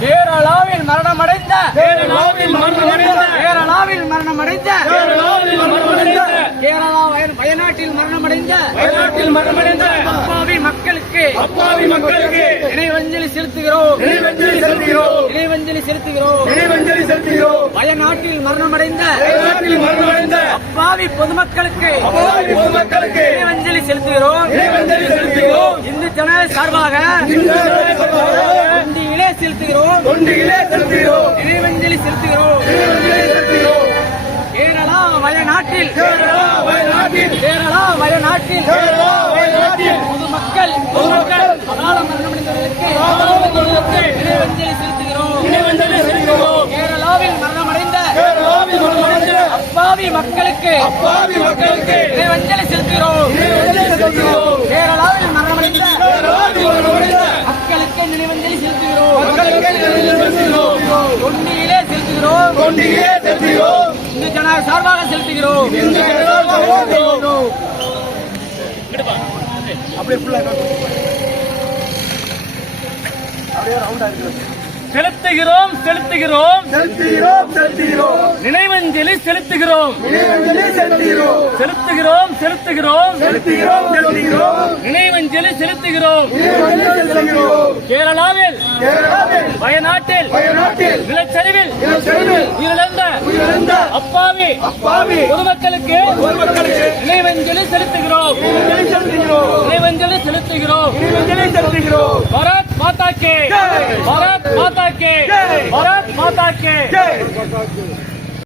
கேரளாவில் மரணமடைந்த கேரளா வயநாட்டில் மரணமடைந்த அப்பாவி மக்களுக்கு நினைவஞ்சலி செலுத்துகிறோம். வயநாட்டில் மரணமடைந்த அப்பாவி பொதுமக்களுக்கு நினைவஞ்சலி செலுத்துகிறோம். இந்து ஜனநாயக சார்பாக நினைவஞ்சலி செலுத்துகிறோம். கேரளா வயநாட்டில் பொதுமக்கள் அகால மரணமடைந்தவர்களுக்கு நினைவஞ்சலி செலுத்துகிறோம். கேரளாவில் மரணமடைந்த அப்பாவி மக்களுக்கு நினைவஞ்சலி செலுத்துகிறோம். கேரளாவில் மரணமடைந்த மக்களுக்கு நினைவஞ்சலி செலுத்துகிறோம். தொண்டியிலே செலுத்துகிறோம். இந்து ஜனநாயக சார்பாக செலுத்துகிறோம். நினைவஞ்சலி செலுத்துகிறோம். நினைவஞ்சலி செலுத்துகிறோம். கேரளாவில் வயநாட்டில் நிலச்சரிவில் உயிரிழந்த அப்பாவி பொதுமக்களுக்கு நினைவஞ்சலி செலுத்துகிறோம். பாரத் மாதா கே.